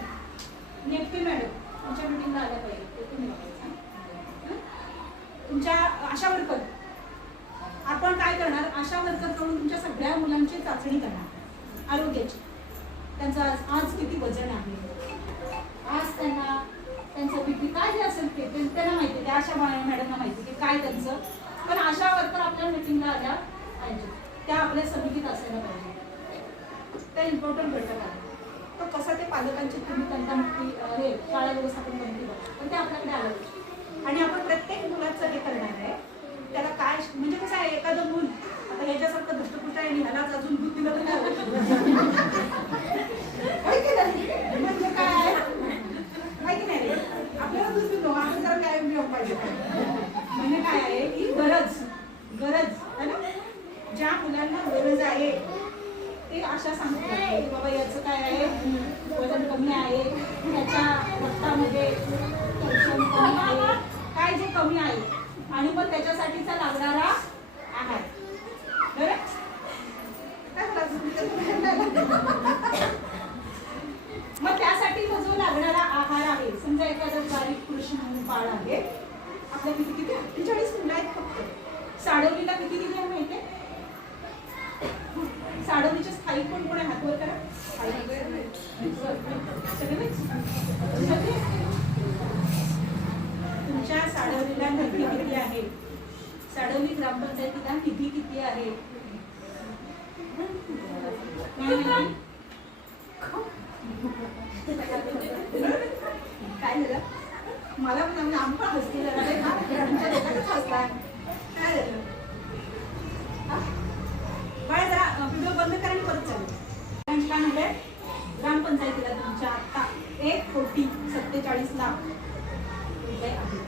नेपके मॅडम तुमच्या मिटिंगला आल्या पाहिजे, ते तुम्ही तुमच्या आशा वर्कर. आपण काय करणार, आशा वर्करकडून तुमच्या सगळ्या मुलांची चाचणी करणार आरोग्याची. त्यांचं आज किती वजन आहे, आज त्यांचं बीपी काय जे असेल ते त्यांना माहिती, त्या आशा मॅडमना माहिती की काय त्यांचं. पण आशा वर्कर आपल्या मिटिंगला आल्या पाहिजे, त्या आपल्या समितीत असायला पाहिजे. त्या इम्पॉर्टंट घटक आहे. तो कसा ते पालकांची तुम्ही तंटामुक्ती हे शाळा व्यवस्थापन कमिटी बघा, पण ते आपल्याकडे आलं पाहिजे. आणि आपण प्रत्येक मुलाचं हे करणार आहे, त्याला काय म्हणजे कसं आहे, एखादं मूल आता ह्याच्यासारखं दृष्टपुष्ट आहे आणि ह्यालाच अजून दूध दिलं तर म्हणजे काय माहिती नाही रे, आपल्याला दूध दिलो आपण जरा काय पाहिजे. म्हणजे काय आहे की गरज है ना, ज्या मुलांना गरज आहे ते अशा सांगतात की बाबा याचं काय आहे, वजन कमी आहे, त्याच्या रक्तामध्ये कॅल्शियम कमी आहे, काय जे कमी आहे, आणि मग त्याच्यासाठीचा लागणारा आहार. बरं मग त्यासाठी जो लागणारा आहार आहे, समजा एखादा बारीक पुरुष म्हणून बाळ आहे, आपल्या किती 48 मुलं आहेत फक्त. साडवलीला किती दिले आहे माहिती आहे? साडवलीचे स्थायिक कोण आहे, हातवर करा. तुमच्या साडवलीला निधी किती आहे, साडवली ग्रामपंचायतीला निधी किती आहे? काय झालं मला पण आम्ही हसतील हसतात. काय झालं बाळा, जरा व्हिडिओ बंद करा आणि परत चालू. काय म्हणते, ग्रामपंचायतीला तुमच्या आता 1,47,00,000 रुपये आहे.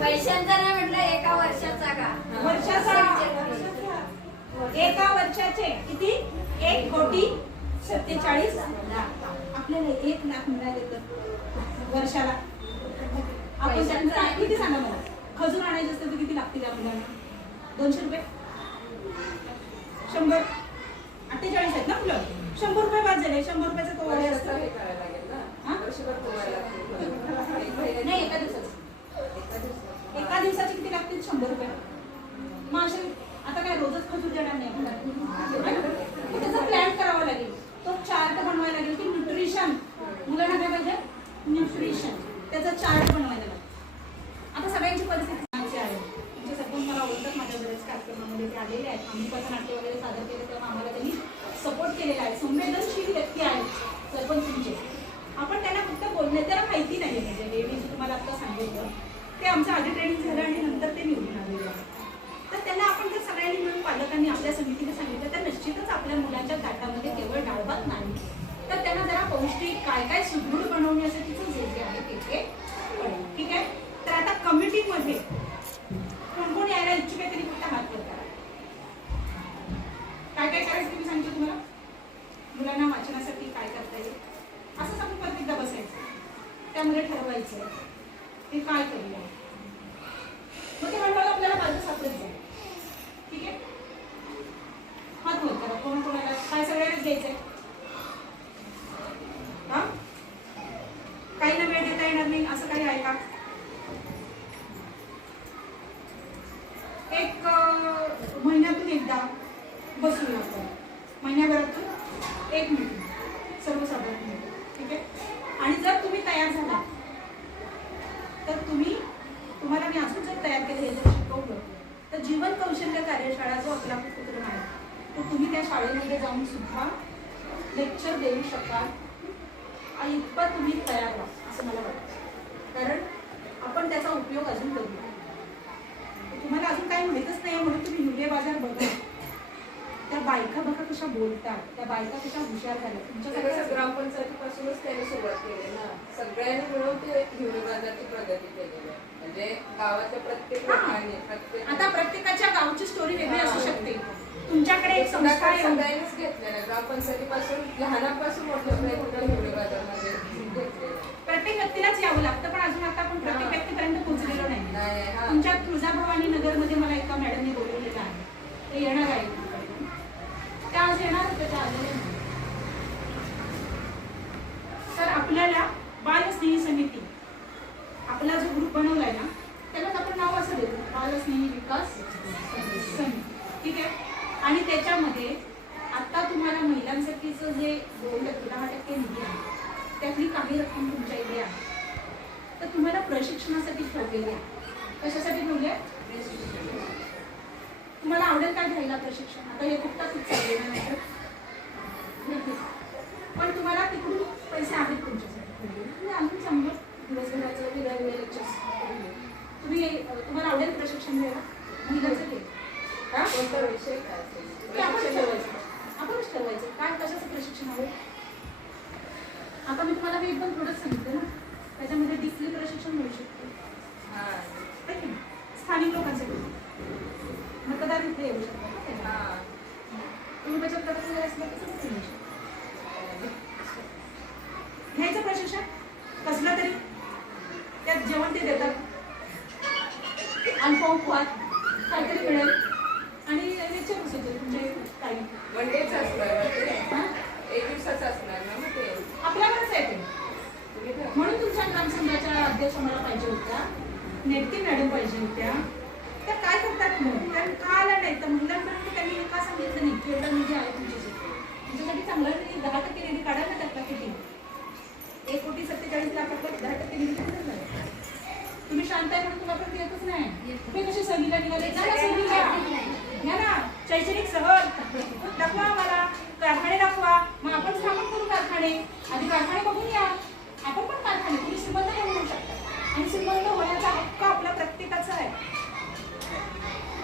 पैशांचा नाही म्हटलं, एका वर्षाचा का? एका वर्षाचे किती? 1,47,00,000. आपल्याला 1 लाख मिळाले तर वर्षाला आपण किती सांगा मला, खजूर आणायचे असते तर किती लागतील आपल्याला? 200 रुपये, 100, 48 आहेत ना मुलं, 100 रुपये बाद झाले. 100 रुपयाचा तो वडे असतं, हे करायला लागेल ना, वर्षभर पोवायला लागेल. 100 रुपये. मग असे आता काय रोजच खजूर देणार नाही आपल्याला. मग त्याचा प्लॅन करावा लागेल, तो चार्ट बनवायला लागेल की न्यूट्रिशन मुलांना काय पाहिजे, न्यूट्रिशन त्याचा चार्ट बनवायला लागेल. आता सगळ्यांची परिस्थिती सांगायची आहे. तुमचे सरपंच मला ओळखतात, माझ्या बऱ्याच कार्यक्रमामध्ये ते आलेले आहेत. आम्ही पथनाट्य वगैरे सादर केले तेव्हा आम्हाला त्यांनी सपोर्ट केलेला आहे. संवेदनशील व्यक्ती आहेत सरपंच तुमचे. आपण त्यांना फक्त बोलणे, त्याला माहिती नाही म्हणजे मी तुम्हाला आता सांगितलं ते आमचं आधी ट्रेनिंग झालं आणि नंतर ते निवडून आलेले आहे. तर त्यांना आपण जर सगळ्यांनी मिळून पालकांनी आपल्या समितीने सांगितलं तर निश्चितच आपल्या मुलांच्या ताटामध्ये केवळ डाळभात नाही, तर त्यांना जरा पौष्टिक काय काय सुदृढ बनवण्यासाठीचं जे जे आहे ते कळेल. ठीक आहे. तर आता कमिटीमध्ये कोण कोण यायला इच्छुक आहे तरी फक्त हात वर करा. काय काय करायचं मी सांगते तुम्हाला. मुलांना वाचनासाठी काय करता येईल असंच आपण प्रत्येकदा बसायचं, त्यामध्ये ठरवायचं ते काय करूया. मग ते म्हणतात आपल्याला मार्ग सापडत जाईल. ठीक आहे. हात वर करा. कोण कोणाला काय सगळ्यांनाच द्यायचंय. हा काही ना वेळ देता येणार नाही असं काही आहे का. एक महिन्यातून एकदा बसूया आपण, महिन्याभरातून एक मिनिट सर्वसाधारण मिनिट. ठीक आहे. आणि जर तुम्ही तयार झाला तर तुम्हाला मी अजून जर तयार केलं, हे जर शिकवलं तर जीवन कौशल्य कार्यशाळा जो आपला उपक्रम आहे तो तुम्ही त्या शाळेमध्ये जाऊन सुद्धा लेक्चर देऊ शकाल आणि इतपत तुम्ही तयार व्हा असं मला वाटतं. कारण आपण त्याचा उपयोग अजून करूया. तुम्हाला अजून काही माहितच नाही म्हणून तुम्ही हिवरे बाजार बघा, त्या बायका बघा कशा बोलतात, त्या बायका कशा हुशार झाल्या. तुमच्याकडे ग्रामपंचायतीपासूनच त्याने सुरुवात केली ना. सगळ्यांनी मिळून ते हिवरे बाजारची प्रगती केलेली आहे. म्हणजे गावाच्या प्रत्येक लोकांनी आता प्रत्येकाच्या गावची स्टोरी वेगळी असू शकते. तुमच्याकडे एक संस्था आहे, सगळ्यांनीच घेतलेलं ग्रामपंचायतीपासून लहानापासून मोठ्यापर्यंत हिवरे बाजारमध्ये घेतलेलं. प्रत्येक व्यक्तीलाच यावं लागतं. पण अजून आता आपण प्रत्येक व्यक्तीपर्यंत पोहोचलेलो नाही. तुमच्या तुळजाभवानी नगरमध्ये मला एका मॅडमने बोलवलेलं आहे, ते येणार आहे. त्या आज येणार होत्या, त्या आलेल्या नाही. तर आपल्याला बालस्नेही समिती आपला जो ग्रुप बनवलाय ना त्यालाच आपण नाव असं देतो, बालस्नेही विकास समिती. ठीक आहे. आणि त्याच्यामध्ये आता तुम्हाला महिलांसाठीचं जे 10% निधी आहे त्यातली काही रक्कम तुमच्या इकडे आहे, तर तुम्हाला प्रशिक्षणासाठी ठेवलेली आहे. कशासाठी ठेवले आहे. तुम्हाला आवडेल काय घ्यायला प्रशिक्षण. आता हे खूप चाललेलं नाही पण तुम्हाला तिकडून पैसे आहेत तुमच्यासाठी. अजून चांगलं दिवसभराचं वेगळ्या लेक्चर्स तुम्हाला आवडेल प्रशिक्षण घ्यायला महिलांचं ते कोणता विषय आपणच ठरवायचं काय कशाचं प्रशिक्षण हवं. आता मी तुम्हाला हे एकदम थोडंच सांगितलं ना, त्याच्यामध्ये डिस्प्ले प्रशिक्षण मिळू शकते. स्थानिक लोकांसाठी मतदार इथे येऊ शकतात. तुम्ही बचत गटाचं असलं तर घ्यायचं प्रशिक्षण कसलं तरी. त्यात जेवण ते देतात, अल्पम उपवास काहीतरी मिळेल आणि लेक्चर बसवते तुमचे काही वन डेच असणार, एक दिवसाचं असणार ना. मग ते आपल्याकडेच आहे ते. म्हणून तुमच्या ग्रामसंघाच्या अध्यक्ष मला पाहिजे होत्या, नेटकी मॅडम पाहिजे होत्या. त्या काय करतात मग त्या का आल्या नाही तर मुलांपर्यंत त्यांनी का सांगितलं नाही की एवढा निधी आहे तुमच्यासाठी चांगला निधी 10% निधी काढायला ना त्यातला किती 1,47,00,000 10% निधी काढायला. तुम्ही शांत आहे म्हणून तुला येतच नाही. तुम्ही कशी सहलीला निघाले घ्या ना. शैक्षणिक सहल दाखवा आम्हाला, कारखाने दाखवा. मग आपण स्थापन करू कारखाने. आधी कारखाने बघून या. आपण पण कारखाने तुम्ही श्रीमंत होऊ शकता आणि श्रीमंत होण्याचा हक्क आपला प्रत्येकाचा आहे.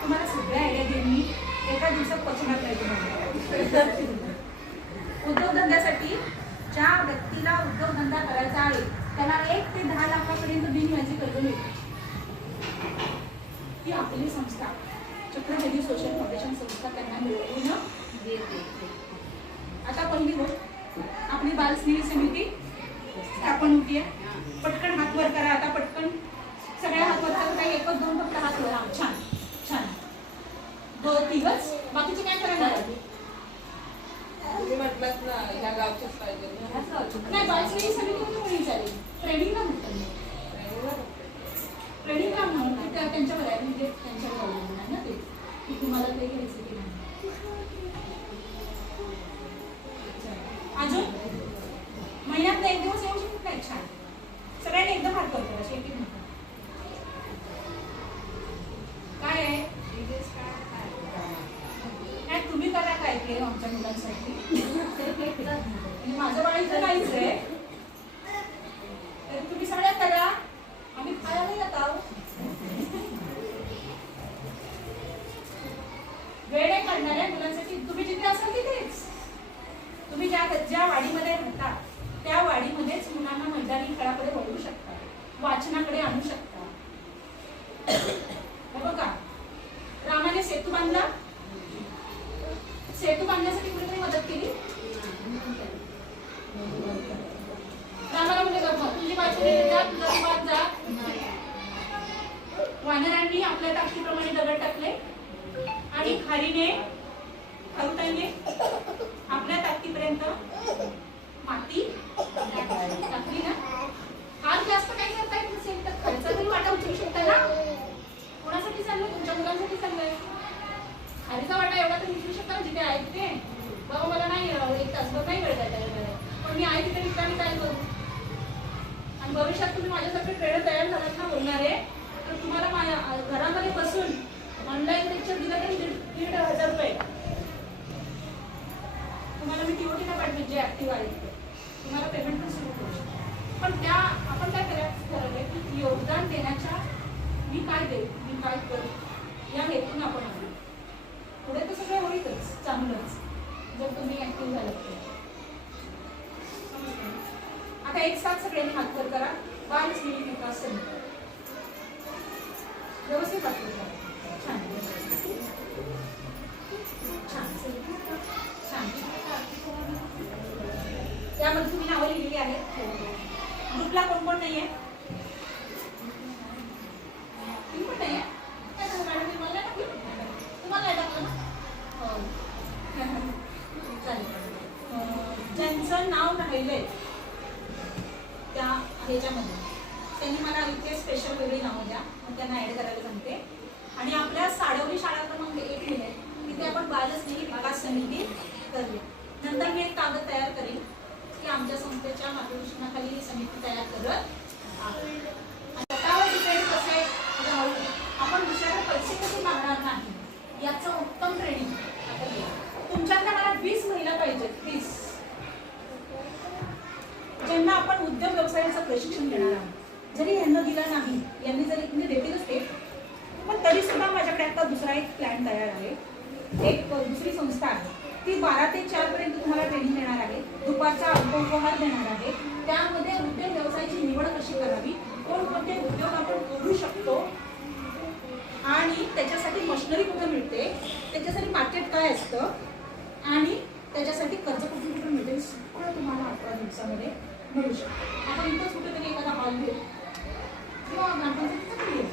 तुम्हाला सगळ्या आयडिया देईन मी, एका दिवसात पचणार नाही तुम्हाला. उद्योगधंद्यासाठी ज्या व्यक्तीला उद्योगधंदा करायचा आहे त्याला 1 ते 10 लाखापर्यंत बिनव्याजी कर्ज मिळते. ही आपली संस्था चक्रवर्ती सोशल फाउंडेशन संस्था त्यांना मिळवून देते. आता पहिली गोष्ट आपली बालस्नेही समिती स्थापन होती आहे. पटकन हात वर करा. आता पटकन सगळ्या हात वर करा. काही 1-2 फक्त हात वर. छान छान. 2-3च बाकीचे काय करायला तुम्ही म्हटलं ना ह्या गावच्याच पाहिजे नाही. बालस्नेही समिती कोणी चालेल. ट्रेनिंगला म्हणतात ट्रेनिंगला म्हणून त्यांच्यावर आहे म्हणजे त्यांच्या वाचनाकडे आणू शकता. हे बघा, रामाने सेतू बांधला. सेतू बांधण्यासाठी कुणीतरी मदत केली. रामाला म्हणजे तुझी बायको जा, तुझा बाप जा. वानरांनी आपल्या ताकदीप्रमाणे दगड टाकले आणि खारुताईने आपल्या ताकदीपर्यंत माती टाकली ना. फार जास्त काही करता येत नसेल तर खर्च तरी वाटा उचलू शकता ना. कोणासाठी चाललंय? तुमच्या मुलांसाठी चाललंय. खारीचा वाटा एवढा तर उचलू शकता जिथे आहे तिथे. बाबा मला नाही एक तासभर नाही वेळ द्यायचा, पण मी आहे तिथे निघताना काय करू. आणि भविष्यात तुम्ही माझ्यासारखे ट्रेडर तयार झालात ना बोलणारे, तर तुम्हाला माझ्या घरामध्ये बसून ऑनलाईन लेक्चर दिलं तरी 1,500 रुपये. तुम्हाला मी टीओटीला पाठवेन जे ऍक्टिव्ह आहे तिथे. तुम्हाला पेमेंट पण सुरू करू शकतो. पण त्या आपण काय करायचं ठरवलंय की योगदान देण्याच्या मी काय देऊ, मी काय करू या हेतून आपण आलो. पुढे तर सगळं होईलच चांगलंच जर तुम्ही ऍक्टिव्ह झालात तर. आता एक साथ सगळ्यांनी हात वर करा. बाल स्त्री विकास समिती व्यवस्थित हात वर करा. छान छान छान. त्यामध्ये तुम्ही नावं लिहिलेली आहेत. ग्रुपला कोण कोण नाहीये? तुम्ही पण नाहीये? काय झालं मॅडम, तुम्हाला टाकलं? तुम्हाला नाही टाकलं ना? हो चालेल. ज्यांचं नाव राहिलंय त्या ह्याच्यामध्ये त्यांनी मला इथे स्पेशल वेगळी नावं द्या, मग त्यांना ऍड करायला सांगते. आणि आपल्या साडवली शाळा क्रमांक 1 मिळेल तिथे आपण बालस्नेही विकास समिती करूया. नंतर मी एक कागद तयार करेन की आमच्या संस्थेच्या मार्गदर्शनाखाली ही समिती तयार करत स्वतःवर डिपेंड कसे राहू, आपण दुसऱ्याकडे पैसे कसे मागणार नाही याचं उत्तम ट्रेनिंग आपण घेऊ. तुमच्याकडे मला 20 महिला पाहिजेत. 20 ज्यांना आपण उद्योग व्यवसायाचं प्रशिक्षण देणार आहोत. जरी यांना दिलं नाही, यांनी जरी तुम्ही देतीलच ते, पण तरी सुद्धा माझ्याकडे आता दुसरा एक प्लॅन तयार आहे. एक दुसरी संस्था आहे, ती 12 ते 4 पर्यंत तुम्हाला ट्रेनिंग देणार आहे. दुपारचा अल्पोपहार देणार आहे. त्यामध्ये उद्योग व्यवसायाची निवड कशी करावी, कोणकोणते उद्योग आपण करू शकतो आणि त्याच्यासाठी मशिनरी कुठे मिळते, त्याच्यासाठी मार्केट काय असतं आणि त्याच्यासाठी कर्ज कुठे मिळते, सगळं तुम्हाला 18 दिवसामध्ये मिळू शकतो. आपण इथंच कुठेतरी एखादा हॉल घेऊ किंवा ग्रामपंचायतीचा घेऊ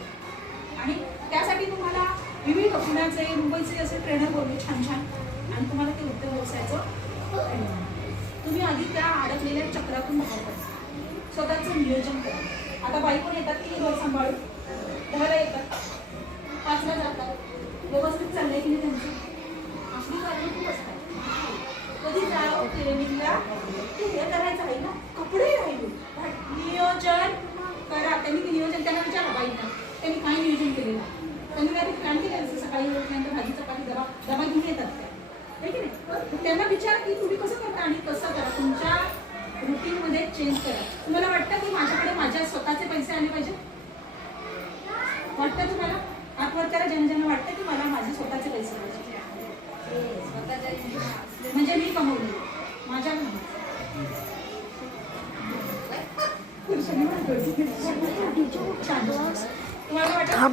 आणि त्यासाठी तुम्हाला विविध पुण्याचे मुंबईचे असे ट्रेनर बोलले छान छान आणि तुम्हाला ते उद्योग व्यवसायाचं तुम्ही आधी त्या अडकलेल्या चक्रातून बाहेर पडा. स्वतःचं नियोजन करा. आता बाई पण येतात की घर सांभाळून 10ला येतात, 5ला जातात, व्यवस्थित चाललंय की नाही त्यांची. आपली कारणं खूप असतात. कधी जावं ट्रेनिंगला ते हे करायचं आहे ना, कपडे राहिले, नियोजन करा. त्यांनी नियोजन त्यांना विचारा बाईंना त्यांनी काय नियोजन केलेलं आहे. त्यांनी काय प्लॅन केलेलं सकाळी उठल्यानंतर भाजी चपाती डबा घेऊन येतात त्या, आहे की नाही. त्यांना विचार की तुम्ही कसं करता आणि कसं करा. तुमच्या रुटीनमध्ये चेंज करा. तुम्हाला वाटतं की माझ्याकडे माझ्या स्वतःचे पैसे आले पाहिजे? वाटतं तुम्हाला? आठवत करा ज्यांना ज्यांना वाटतं की मला माझे स्वतःचे पैसे पाहिजे, म्हणजे मी कमवले माझ्या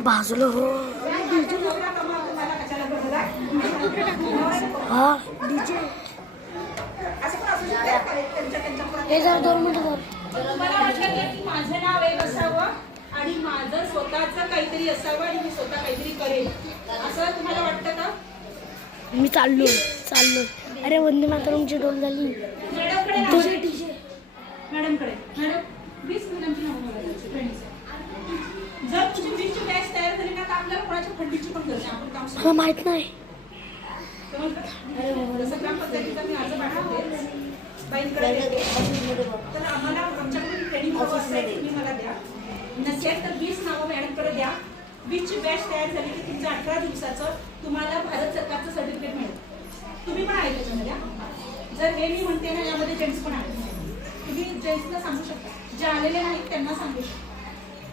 बाजूला हो हा डीजे हे जर 2 मिनिटं मला वाटतं की माझं नाव एक असावं आणि माझं स्वतःचं काहीतरी असावं आणि मी स्वतः काहीतरी करेन असं तुम्हाला वाटतं का? मी चाललोय. अरे वंदे मातरमची डोल झाली. मॅडमकडे मॅडम 20 मिनिटांची नाव बोलायची ट्रेनिंग. जर तुमची 20ची बॅच तयार झाली ना तर आपल्याला कोणाच्या फंडीची पण गरज नाही. आपण काम मला माहित नाही. जसं ग्रामपंचायतीचा मी अर्ज पाठवते बाईंकडे देते, तर आम्हाला आमच्याकडे ट्रेनिंग असेल तुम्ही मला द्या. नसेल तर 20 नावं मॅडमकडे द्या. 20ची बॅच तयार झाली की तुमचं 18 दिवसाचं तुम्हाला भारत सरकारचं सर्टिफिकेट मिळेल. तुम्ही पण आहे त्याच्यामध्ये. जर हे मी म्हणते ना यामध्ये जेंट्स पण आहे, तुम्ही जेंट्सला सांगू शकता. जे आलेले नाहीत त्यांना सांगू शकता.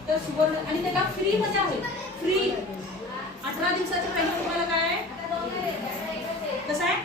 तर सुवर्ण आणि त्याला फ्रीमध्ये आहे. फ्री 18 दिवसाचं ट्रेनिंग तुम्हाला काय आहे, कसं आहे